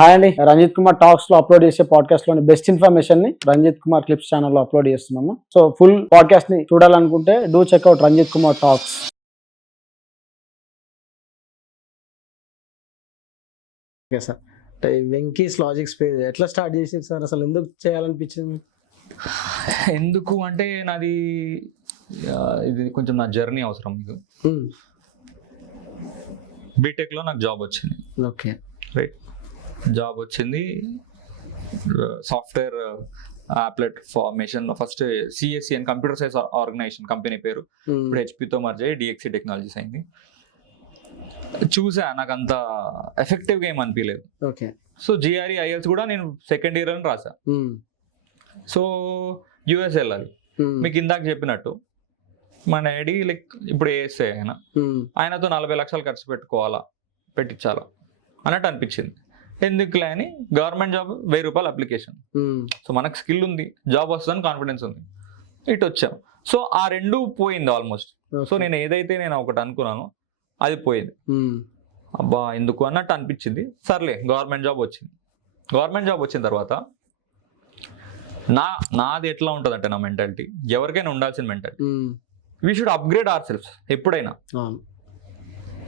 Hi అండి, Ranjith Kumar talks లో upload చేసే పాడ్కాస్ట్ లోని బెస్ట్ ఇన్ఫర్మేషన్ ని రంజిత్ కుమార్ క్లిప్స్ ఛానల్లో అప్లోడ్ చేస్తున్నాము. సో ఫుల్ పాడ్కాస్ట్ ని చూడాలనుకుంటే do check out Ranjith Kumar talks. Okay sir, అంటే వెంకీస్ లాజిక్స్ పేజ్ ఎట్లా స్టార్ట్ చేసేది సార్? అసలు ఎందుకు చేయాలనిపించింది? ఎందుకు అంటే నాది ఇది కొంచెం నా జర్నీ అవసరం మీకు. బీటెక్లో నాకు జాబ్ వచ్చింది. ఓకే, రైట్, జాబ్ వచ్చింది సాఫ్ట్వేర్ అప్లెట్ ఫార్మేషన్. ఫస్ట్ సిఎస్సి అని కంప్యూటర్ సైన్స్ ఆర్గనైజేషన్ కంపెనీ పేరు, ఇప్పుడు హెచ్పితో మర్జ్ అయ్యి డిఎక్సి టెక్నాలజీస్ అయింది. చూసా, నాకు అంత ఎఫెక్టివ్గా ఏం అనిపించలేదు. ఓకే, సో జిఆర్ఈ ఐఎల్స్ కూడా నేను సెకండ్ ఇయర్ అని రాసా. సో యుఎస్ వెళ్ళాలి. మీకు ఇందాక చెప్పినట్టు మా డాడీ లైక్ ఇప్పుడు ఏఎస్ఐ ఆయనతో 40 లక్షలు ఖర్చు పెట్టించాలా అన్నట్టు అనిపించింది. ఎందుకులే అని గవర్నమెంట్ జాబ్ 1000 రూపాయలు అప్లికేషన్. సో మనకు స్కిల్ ఉంది, జాబ్ వస్తుందని కాన్ఫిడెన్స్ ఉంది, ఇటు వచ్చాం. సో ఆ రెండు పోయింది ఆల్మోస్ట్. సో నేను ఏదైతే ఒకటి అనుకున్నానో అది పోయింది. అబ్బా ఎందుకు అన్నట్టు అనిపించింది. సర్లే గవర్నమెంట్ జాబ్ వచ్చింది. గవర్నమెంట్ జాబ్ వచ్చిన తర్వాత నాది ఎట్లా ఉంటుంది అంటే, నా మెంటాలిటీ ఎవరికైనా ఉండాల్సిన mentality, we should upgrade our selfs ఎప్పుడైనా.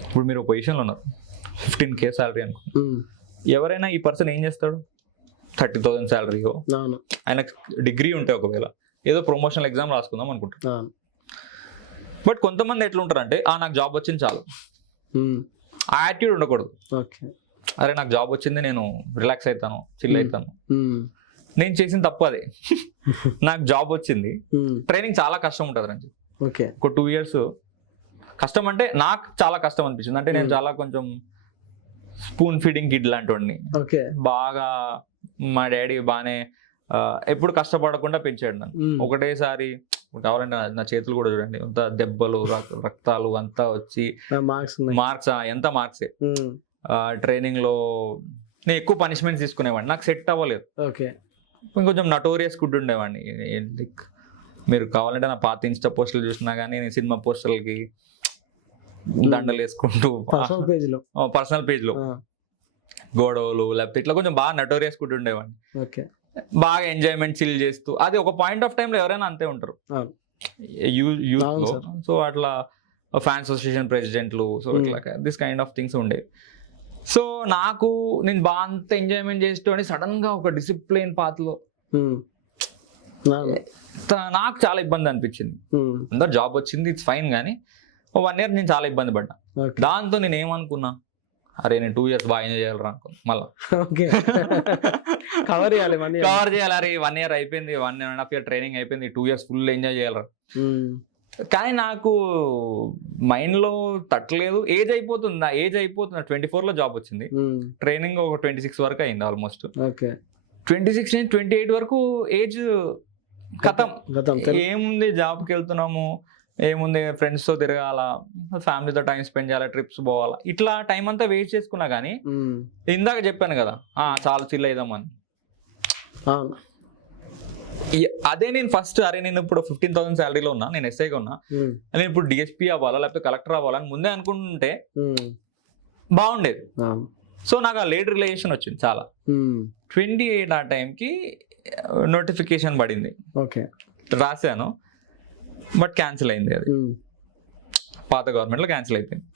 ఇప్పుడు మీరు పొజిషన్లో ఉన్నారు, 15K శాలరీ అనుకో, ఎవరైనా ఈ పర్సన్ ఏం చేస్తాడు? 30,000 శాలరీయో, ఆయనకు డిగ్రీ ఉంటే ఒకవేళ ఏదో ప్రమోషనల్ ఎగ్జామ్ రాసుకుందాం అనుకుంటారు. బట్ కొంతమంది ఎట్లా ఉంటారు అంటే, నాకు జాబ్ వచ్చింది చాలు, ఆ యాటిట్యూడ్ ఉండకూడదు. అరే నాకు జాబ్ వచ్చింది, నేను రిలాక్స్ అవుతాను, చిల్ అవుతాను. నేను చేసిన తప్పు అదే. నాకు జాబ్ వచ్చింది, ట్రైనింగ్ చాలా కష్టం ఉంటుంది రంజి. ఒక 2 years కష్టం అంటే నాకు చాలా కష్టం అనిపించింది. అంటే నేను చాలా కొంచెం స్పూన్ ఫీడింగ్ కిడ్ లాంటి వాడిని. బాగా మా డాడీ బాగానే ఎప్పుడు కష్టపడకుండా పెంచాడు నన్ను. ఒకటేసారి కావాలంటే నా చేతులు కూడా చూడండి, అంత దెబ్బలు, రక్తాలు అంతా వచ్చి మార్క్స్ ఎంత మార్క్సే. ట్రైనింగ్ లో నేను ఎక్కువ పనిష్మెంట్స్ తీసుకునేవాడిని, నాకు సెట్ అవ్వలేదు. ఇంకొంచెం నటోరియస్ గుడ్ ఉండేవాడిని. మీరు కావాలంటే నా పాత ఇన్స్టా పోస్టులు చూసినా కానీ నేను సినిమా పోస్టర్లకి దండలు వేసుకుంటూ పర్సనల్ పేజ్ లో గొడవలు లేకపోతే ఇట్లా కొంచెం బాగా నటోరియస్ గుడ్ ఉండేవాడిని. బాగా ఎంజాయ్మెంట్ చిల్ చేస్తూ, అది ఒక పాయింట్ ఆఫ్ టైంలో ఎవరైనా అంతే ఉంటారు యూత్ లో. సో అట్లా ఫ్యాన్స్ అసోసియేషన్ ప్రెసిడెంట్లు, సో ఇట్లా దిస్ కైండ్ ఆఫ్ థింగ్స్ ఉండే. సో నేను బాగా అంత ఎంజాయ్మెంట్ చేస్తూ సడన్ గా ఒక డిసిప్లిన్ పాత్లో నాకు చాలా ఇబ్బంది అనిపించింది. అందరు జాబ్ వచ్చింది, ఇట్స్ ఫైన్, కానీ 1 year నేను చాలా ఇబ్బంది పడ్డా. దాంతో నేను ఏమనుకున్నా, అరే నేను 2 years బాగా ఎంజాయ్ చేయాలరా అనుకున్నా. మళ్ళీ కవర్ చేయాలి. అరే 1 year అయిపోయింది, 1.5 year ట్రైనింగ్ అయిపోయింది, 2 years ఫుల్ ఎంజాయ్ చేయాలరా. కానీ నాకు మైండ్ లో తట్టలేదు. ఏజ్ అయిపోతుంది 24లో జాబ్ వచ్చింది, ట్రైనింగ్ ఒక 26 వరకు అయింది ఆల్మోస్ట్. 26 నుంచి 28 వరకు ఏజ్ కథం. ఏముంది, జాబ్కి వెళ్తున్నాము, ఏముంది ఫ్రెండ్స్ తో తిరగాల, ఫ్యామిలీతో టైం స్పెండ్ చేయాలి, ట్రిప్స్ పోవాలా, ఇట్లా టైం అంతా వేస్ట్ చేసుకున్నా. కానీ ఇందాక చెప్పాను కదా, చాలా చిల్ అయిదామని. అదే నేను ఫస్ట్, అరే నేను ఇప్పుడు 15,000 శాలరీలో ఉన్నా, నేను ఎస్ఐగా ఉన్నా, నేను ఇప్పుడు డిఎస్పీ అవ్వాలా లేకపోతే కలెక్టర్ అవ్వాలని ముందే అనుకుంటుంటే బాగుండేది. సో నాకు ఆ లేట్ రిలేషన్ వచ్చింది చాలా. 28 ఆ టైంకి నోటిఫికేషన్ పడింది, రాశాను, బట్ క్యాన్సిల్ అయింది. అది పాత గవర్నమెంట్ లో క్యాన్సిల్ అయిపోయింది.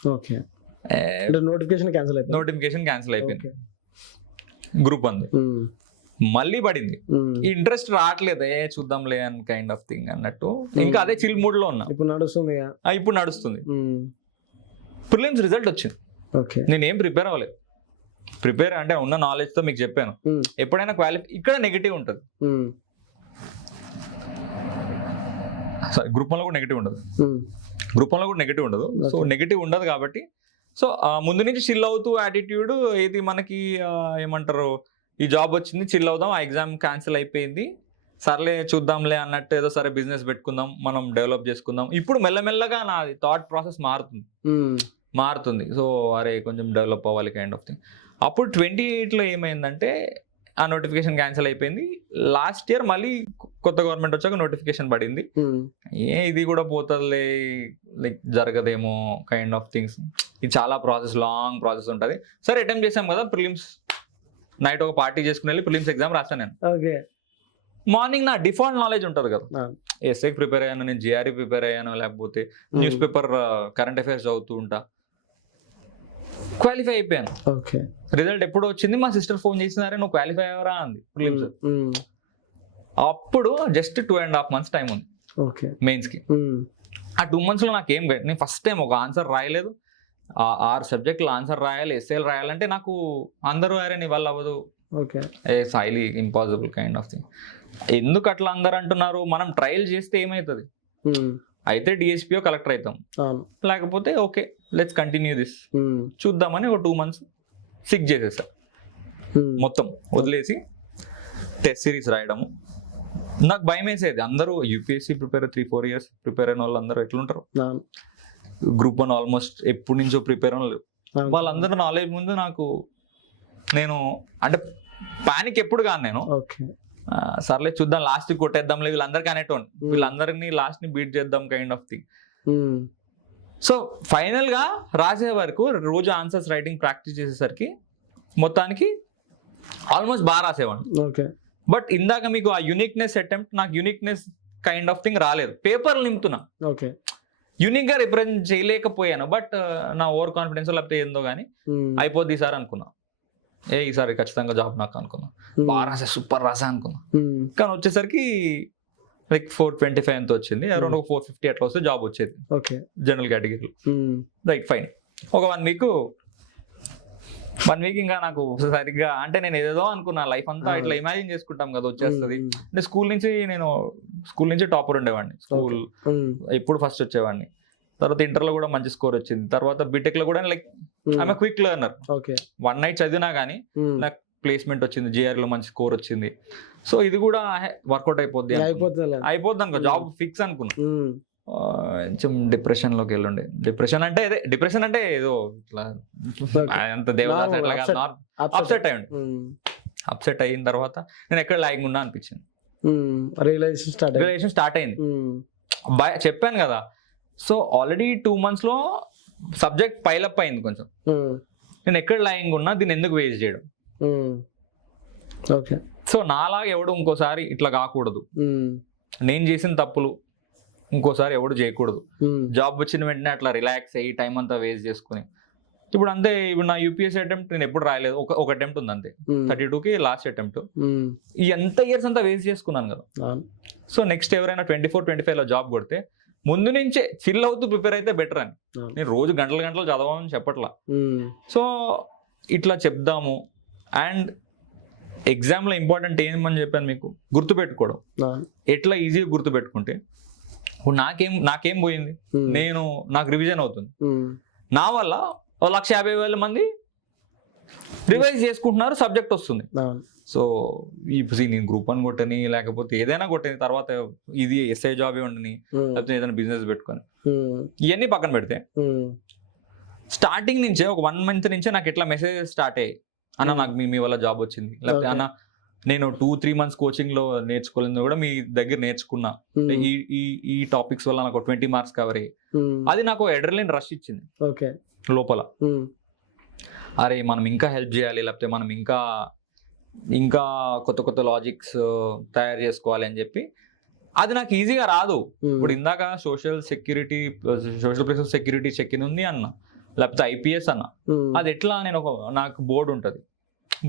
నోటిఫికేషన్ క్యాన్సిల్ అయిపోయింది. గ్రూప్ 1 మళ్ళీ పడింది. ఇంట్రెస్ట్ రావట్లేదు, చూద్దాంలే అని కైండ్ ఆఫ్ థింగ్ అన్నట్టు. ఇంకా అదే చిల్ మూడ్ లో ఉన్నా. ఇప్పుడు నడుస్తుంది. ప్రిలిమ్స్ రిజల్ట్ వచ్చింది, నేనేం ప్రిపేర్ అవ్వలేదు. ప్రిపేర్ అంటే ఉన్న నాలెడ్జ్ తో మీకు చెప్పాను, ఎప్పుడైనా ఇక్కడ నెగిటివ్ ఉంటుంది. గ్రూప్ 1లో కూడా నెగిటివ్ ఉండదు. సో నెగిటివ్ ఉండదు కాబట్టి, సో ముందు నుంచి చిల్ అవుతూ యాటిట్యూడ్ ఇది మనకి ఏమంటారు, ఈ జాబ్ వచ్చింది, చిల్ అవుదాం, ఆ ఎగ్జామ్ క్యాన్సిల్ అయిపోయింది, సర్లే చూద్దాంలే అన్నట్టు, ఏదో సరే బిజినెస్ పెట్టుకుందాం, మనం డెవలప్ చేసుకుందాం. ఇప్పుడు మెల్లమెల్లగా నా థాట్ ప్రాసెస్ మారుతుంది. సో అరే కొంచెం డెవలప్ అవ్వాలి కైండ్ ఆఫ్ థింగ్. అప్పుడు 28లో ఏమైందంటే, ఆ నోటిఫికేషన్ క్యాన్సిల్ అయిపోయింది. లాస్ట్ ఇయర్ మళ్ళీ కొత్త గవర్నమెంట్ వచ్చాక నోటిఫికేషన్ పడింది. ఇది కూడా పోతుందిలే, లైక్ జరగదేమో కైండ్ ఆఫ్ థింగ్స్. ఇది చాలా లాంగ్ ప్రాసెస్ ఉంటుంది. సరే అటెంప్ట్ చేసాం కదా, ప్రిలిమ్స్ నైట్ ఒక పార్టీ చేసుకుని వెళ్ళి ప్రిలిమ్స్ ఎగ్జామ్ రాస్తాను నేను. ఓకే. మార్నింగ్ నా డిఫాల్ట్ నాలెడ్జ్ ఉంటుంది కదా, ఎస్ఐకి ప్రిపేర్ అయ్యాను, నేను జిఆర్ఈ ప్రిపేర్ అయ్యాను, లేకపోతే న్యూస్ పేపర్ కరెంట్ అఫైర్స్ చదువుతూ ఉంటా. క్వాలిఫై అయిపోయాను. ఓకే. రిజల్ట్ ఎప్పుడు వచ్చింది, మా సిస్టర్ ఫోన్ చేసినారే నువ్వు క్వాలిఫై అయ్యావరా అంది ప్రిలిమ్స్. అప్పుడు జస్ట్ 2.5 months టైం ఉంది మెయిన్స్ కి. ఆ 2 months లో నాకేం నేను ఫస్ట్ టైం ఒక ఆన్సర్ రాయలేదు. 6 సబ్జెక్టులు ఆన్సర్ రాయాలి, ఎస్ఏలు రాయాలంటే నాకు అందరూ అరే నీ వల్ల అవ్వదు, highly impossible kind of thing. ఎందుకు అట్లా అందరు అంటున్నారు, మనం ట్రయల్ చేస్తే ఏమవుతుంది, అయితే డిఎస్పీఓ కలెక్టర్ అవుతాం, లేకపోతే ఓకే లెట్స్ కంటిన్యూ దిస్ చూద్దామని ఒక 2 months సిక్ చేసేసా, మొత్తం వదిలేసి టెస్ట్ సిరీస్ రాయడము. నాకు భయం వేసేది, అందరూ యూపీఎస్సీ ప్రిపేర్ 3-4 years ప్రిపేర్ అయిన వాళ్ళు అందరూ ఎట్లుంటారు, గ్రూప్ 1 ఆల్మోస్ట్ ఎప్పటి నుంచో ప్రిపేర్ అవ్వలేదు, వాళ్ళందరూ నాలెడ్జ్ ముందు నాకు నేను అంటే పానిక్ ఎప్పుడు కాను నేను. సర్లే చూద్దాం లాస్ట్ కొట్టేద్దాంలే వీళ్ళందరికీ అనేటోన్, వీళ్ళందరినీ లాస్ట్ ని బీట్ చేద్దాం kind of thing. So final గా రాసే వరకు రోజు ఆన్సర్స్ రైటింగ్ ప్రాక్టీస్ చేసేసరికి మొత్తానికి ఆల్మోస్ట్ బాగా రాసేవాడిని. బట్ ఇందాక మీకు ఆ యూనిక్నెస్ అటెంప్ట్, నాకు యూనిక్నెస్ కైండ్ ఆఫ్ థింగ్ రాలేదు, పేపర్లు నింపుతున్నా, యూనిక్ గా రిప్రజెంట్ చేయలేకపోయాను. బట్ నా ఓవర్ కాన్ఫిడెన్స్ లేకపోతే ఏందో కానీ అయిపోద్ది ఈసారి అనుకున్నా, ఈసారి ఖచ్చితంగా జాబ్ నాకు అనుకున్నా, బాగా రాసా సూపర్ రాసా అనుకున్నా. కానీ వచ్చేసరికి లైక్ 425 ఎంత వచ్చింది, అరౌండ్ 450 అట్లా వస్తే జాబ్ వచ్చేది జనరల్ కేటగిరీలో. Right fine. ఒక 1 week ఇంకా నాకు సరిగ్గా అంటే నేను ఏదో అనుకున్నా, లైఫ్ అంతా ఇట్లా ఇమాజిన్ చేసుకుంటాం కదా వచ్చేస్తుంది అంటే. స్కూల్ నుంచి టాపర్ ఉండేవాడిని, స్కూల్ ఎప్పుడు ఫస్ట్ వచ్చేవాడిని. తర్వాత ఇంటర్లో కూడా మంచి స్కోర్ వచ్చింది. తర్వాత బీటెక్ లో కూడా like I'm quick learner, 1 night చదివినా కానీ నాకు ప్లేస్మెంట్ వచ్చింది, జిఆర్ లో మంచి స్కోర్ వచ్చింది. సో ఇది కూడా వర్కౌట్ అయిపోద్ది అనుకో, జాబ్ ఫిక్స్ అనుకున్నా. కొంచెం డిప్రెషన్ లోకి వెళ్ళండి. డిప్రెషన్ అంటే ఏదో ఇట్లా అంత దేవదాస్ అట్లా కాదు, అప్సెట్ అయిన తర్వాత నేను ఎక్కడ లాగింగ్ ఉన్నా అనిపించింది, రియలైజేషన్ స్టార్ట్ అయింది. చెప్పాను కదా, సో ఆల్రెడీ 2 months లో సబ్జెక్ట్ పైలప్ అయింది కొంచెం, నేను ఎక్కడ లాగింగ్ ఉన్నా దీన్ని ఎందుకు వేస్ట్ చేయడం. సో నాలాగా ఎవడు ఇంకోసారి ఇట్లా కాకూడదు, నేను చేసిన తప్పులు ఇంకోసారి ఎవడు చేయకూడదు. జాబ్ వచ్చిన వెంటనే అట్లా రిలాక్స్ అయ్యి టైం అంతా వేస్ట్ చేసుకుని ఇప్పుడు అంతే. ఇప్పుడు నా యూపీఎస్సీ అటెంప్ట్ నేను ఎప్పుడు రాయలేదు, ఒక అటెంప్ట్ ఉంది అంతే, 32కి లాస్ట్ అటెంప్ట్. ఈ ఎంత ఇయర్స్ అంతా వేస్ట్ చేసుకున్నాను కదా. సో నెక్స్ట్ ఎవరైనా 24-25 లో జాబ్ కొడితే ముందు నుంచే చిల్ అవుతూ ప్రిపేర్ అయితే బెటర్ అని. నేను రోజు గంటలు చదవమని చెప్పట్లా, సో ఇట్లా చెప్దాము. అండ్ ఎగ్జామ్లో ఇంపార్టెంట్ ఏమని చెప్పాను మీకు, గుర్తుపెట్టుకోవడం. ఎట్లా ఈజీగా గుర్తుపెట్టుకుంటే ఇప్పుడు నాకేం పోయింది, నాకు రివిజన్ అవుతుంది, నా వల్ల 150,000 మంది రివైజ్ చేసుకుంటున్నారు, సబ్జెక్ట్ వస్తుంది. సో నేను గ్రూప్ 1 కొట్టని లేకపోతే ఏదైనా కొట్టని, తర్వాత ఇది ఎస్ఐ జాబ్ ఉండని, లేకపోతే ఏదైనా బిజినెస్ పెట్టుకొని ఇవన్నీ పక్కన పెడితే స్టార్టింగ్ నుంచే ఒక 1 month నుంచే నాకు ఇట్లా మెసేజెస్ స్టార్ట్ అయ్యాయి, అన్న నాకు మీ వల్ల జాబ్ వచ్చింది, లేకపోతే అన్న నేను 2-3 months కోచింగ్ లో నేర్చుకోలేదు కూడా మీ దగ్గర నేర్చుకున్నా, ఈ టాపిక్స్ వల్ల నాకు 20 marks కవర్ అయ్యి, అది నాకు అడ్రినలిన్ రష్ ఇచ్చింది లోపల. అరే మనం ఇంకా హెల్ప్ చేయాలి, లేకపోతే మనం ఇంకా కొత్త లాజిక్స్ తయారు చేసుకోవాలి అని చెప్పి. అది నాకు ఈజీగా రాదు. ఇప్పుడు ఇందాక social places security check in ఉంది అన్న, లేకపోతే ఐపీఎస్ అన్న, అది ఎట్లా నేను నాకు బోర్డు ఉంటుంది,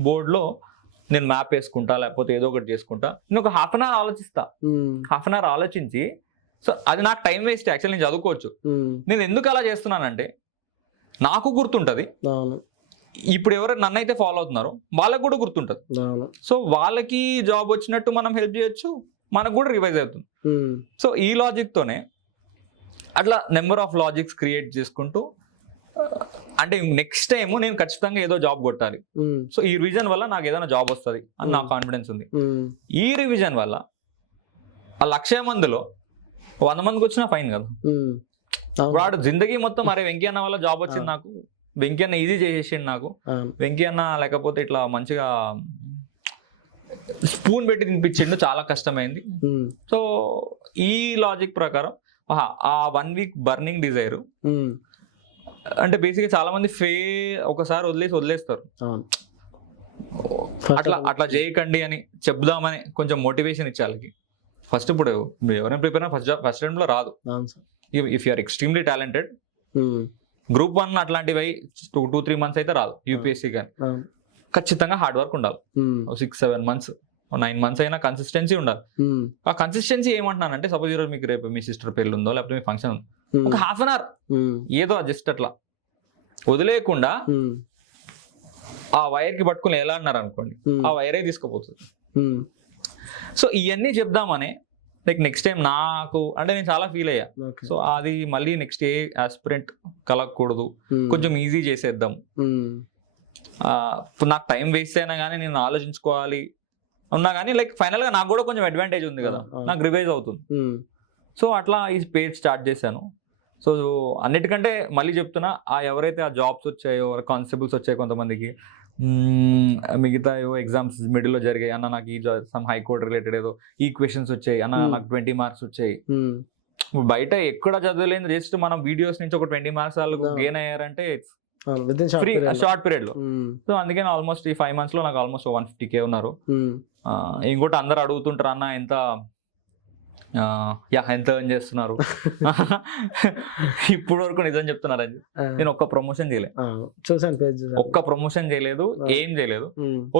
బోర్డులో నేను మ్యాప్ వేసుకుంటా, లేకపోతే ఏదో ఒకటి చేసుకుంటా, నేను ఒక 1/2 hour ఆలోచిస్తా. 1/2 hour ఆలోచించి, సో అది నాకు టైం వేస్ట్. యాక్చువల్ నేను చదువుకోవచ్చు, నేను ఎందుకు అలా చేస్తున్నానంటే నాకు గుర్తుంటది, ఇప్పుడు ఎవరు నన్ను అయితే ఫాలో అవుతున్నారో వాళ్ళకి కూడా గుర్తుంటది. సో వాళ్ళకి జాబ్ వచ్చినట్టు మనం హెల్ప్ చేయొచ్చు, మనకు కూడా రివైజ్ అవుతుంది. సో ఈ లాజిక్ తోనే అట్లా నెంబర్ ఆఫ్ లాజిక్స్ క్రియేట్ చేసుకుంటూ, అంటే నెక్స్ట్ టైం నేను ఖచ్చితంగా ఏదో జాబ్ కొట్టాలి, సో ఈ రివిజన్ వల్ల నాకు ఏదైనా జాబ్ వస్తుంది అని నాకు కాన్ఫిడెన్స్ ఉంది. ఈ రివిజన్ వల్ల ఆ 1,00,000 మందిలో 100 మందికి వచ్చినా ఫైన్ కదా. వాడు జిందగీ మొత్తం అరే వెంకయ్యన్న వల్ల జాబ్ వచ్చింది నాకు, వెంకయ్యన్న ఈజీ చేసేసిండు నాకు, వెంకయ్యన్న లేకపోతే ఇట్లా మంచిగా స్పూన్ పెట్టి తినిపించిండు, చాలా కష్టమైంది. సో ఈ లాజిక్ ప్రకారం ఆ 1 week బర్నింగ్ డిజైర్ అంటే బేసిక్గా చాలా మంది ఒకసారి వదిలేస్తారు. అట్లా చేయకండి అని చెప్దామని కొంచెం మోటివేషన్ ఇచ్చే వాళ్ళకి. ఫస్ట్ ఇప్పుడు ఎవరైనా ప్రిపేర్ అయినా ఫస్ట్ టైంలో రాదు. If you're extremely talented group 1 అట్లాంటివి 2-3 months అయితే రాదు. యూపీఎస్సీ కానీ ఖచ్చితంగా హార్డ్ వర్క్ ఉండాలి. 6-7 months 9 months అయినా కన్సిస్టెన్సీ ఉండాలి. ఆ కన్సిస్టెన్సీ ఏమంటున్నానంటే సపోజ్ ఈరోజు మీకు రేపు మీ సిస్టర్ పెళ్ళి ఉందో లేకపోతే మీ ఫంక్షన్ ఉందో, ఒక ½ hour ఏదో జస్ట్ అట్లా వదిలేయకుండా ఆ వైర్ కి పట్టుకుని ఎలా అన్నారు అనుకోండి, ఆ వైరే తీసుకుపోతుంది. సో ఇవన్నీ చెప్దామనే లైక్ నెక్స్ట్ టైం నాకు అంటే నేను చాలా ఫీల్ అయ్యా. సో అది మళ్ళీ నెక్స్ట్ ఏ ఆస్పిరెంట్ కలగకూడదు, కొంచెం ఈజీ చేసేద్దాం. నాకు టైం వేస్ట్ అయినా కానీ నేను ఆలోచించుకోవాలి ఉన్నా కానీ లైక్ ఫైనల్ గా నాకు కూడా కొంచెం అడ్వాంటేజ్ ఉంది కదా, నాకు రివైజ్ అవుతుంది. సో అట్లా ఈ పేజ్ స్టార్ట్ చేశాను. సో అన్నిటికంటే మళ్ళీ చెప్తున్నా, ఎవరైతే ఆ జాబ్స్ వచ్చాయో కానిస్టేబుల్స్ వచ్చాయో కొంతమందికి, మిగతా ఏవో ఎగ్జామ్స్ మిడిల్లో జరిగాయి అన్న, నాకు ఈ సమ్ హైకోర్ట్ రిలేటెడ్ ఏదో ఈ క్వశ్చన్స్ వచ్చాయి అన్న, నాకు 20 marks వచ్చాయి. బయట ఎక్కడ చదవలేదు, జస్ట్ మనం వీడియోస్ నుంచి ఒక 20 marks వాళ్ళకు గెయిన్ అయ్యారంటే ఫ్రీ షార్ట్ పీరియడ్ లో. సో అందుకే ఆల్మోస్ట్ ఈ 5 months లో నాకు ఆల్మోస్ట్ 150K ఉన్నారు. ఇంకోటి అందరు అడుగుతుంటారు అన్న ఎంత ఎంత ఎర్న్ చేస్తున్నారు. ఇప్పుడు వరకు నిజం చెప్తున్నారు అది, నేను ఒక్క ప్రమోషన్ చేయలేదు, ఒక్క ప్రమోషన్ చేయలేదు, ఏం చేయలేదు.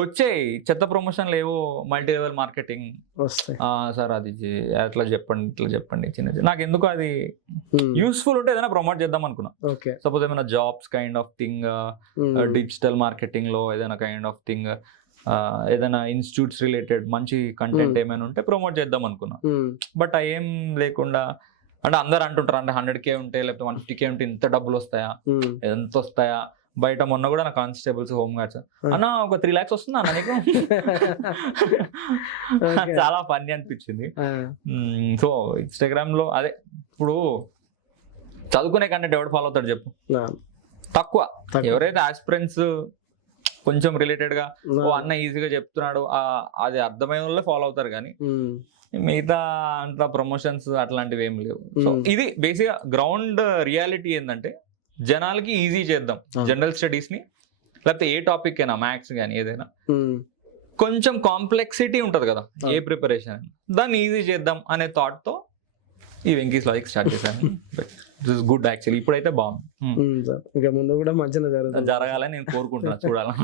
వచ్చాయి చెత్త ప్రమోషన్లు ఏవో మల్టీ లెవెల్ మార్కెటింగ్ సార్, అది అట్లా చెప్పండి ఇట్లా చెప్పండి చిన్న చిన్న. నాకు ఎందుకు అది యూస్ఫుల్ ఉంటే ఏదైనా ప్రమోట్ చేద్దాం అనుకున్నా. సపోజ్ ఏమైనా jobs kind of thing, digital marketing లో ఏదైనా కైండ్ ఆఫ్ థింగ్, ఏదైనా ఇన్స్టిట్యూట్స్ రిలేటెడ్ మంచి కంటెంట్ ఏమైనా ఉంటే ప్రమోట్ చేద్దాం అనుకున్నా. బట్ ఏం లేకుండా అంటే అందరు అంటుంటారు అంటే 100K ఉంటే లేకపోతే 150K ఉంటే ఇంత డబ్బులు వస్తాయా, ఎంత వస్తాయా. బయట మొన్న కూడా నా కానిస్టేబుల్స్ హోమ్ గార్డ్స్ అన్న ఒక 3 lakhs వస్తుందా అన్న నీకు. చాలా ఫన్నీ అనిపించింది. సో ఇన్స్టాగ్రామ్ లో అదే ఇప్పుడు చదువుకునే కంటెంట్ ఎవడు ఫాలో అవుతాడు చెప్పు, తక్కువ. ఎవరైతే ఆస్పిరెంట్స్ కొంచెం రిలేటెడ్ గా ఓ అన్న ఈజీగా చెప్తున్నాడు అది అర్థమైన వాళ్ళే ఫాలో అవుతారు, కానీ మిగతా అంత ప్రమోషన్స్ అట్లాంటివి ఏం లేవు. సో ఇది బేసిక్ గా గ్రౌండ్ రియాలిటీ ఏంటంటే జనాలకి ఈజీ చేద్దాం జనరల్ స్టడీస్ ని, లేకపోతే ఏ టాపిక్ అయినా మ్యాథ్స్ కానీ ఏదైనా కొంచెం కాంప్లెక్సిటీ ఉంటది కదా ఏ ప్రిపరేషన్, దాన్ని ఈజీ చేద్దాం అనే థాట్ తో ఈ వెంకీస్ లాజిక్ స్టార్ట్ చేశాను. గుడ్ యాక్చువల్లీ ఇప్పుడైతే బాగుంది. ఇంకా ముందు కూడా మంచిగా జరగాలని నేను కోరుకుంటున్నా, చూడాలి.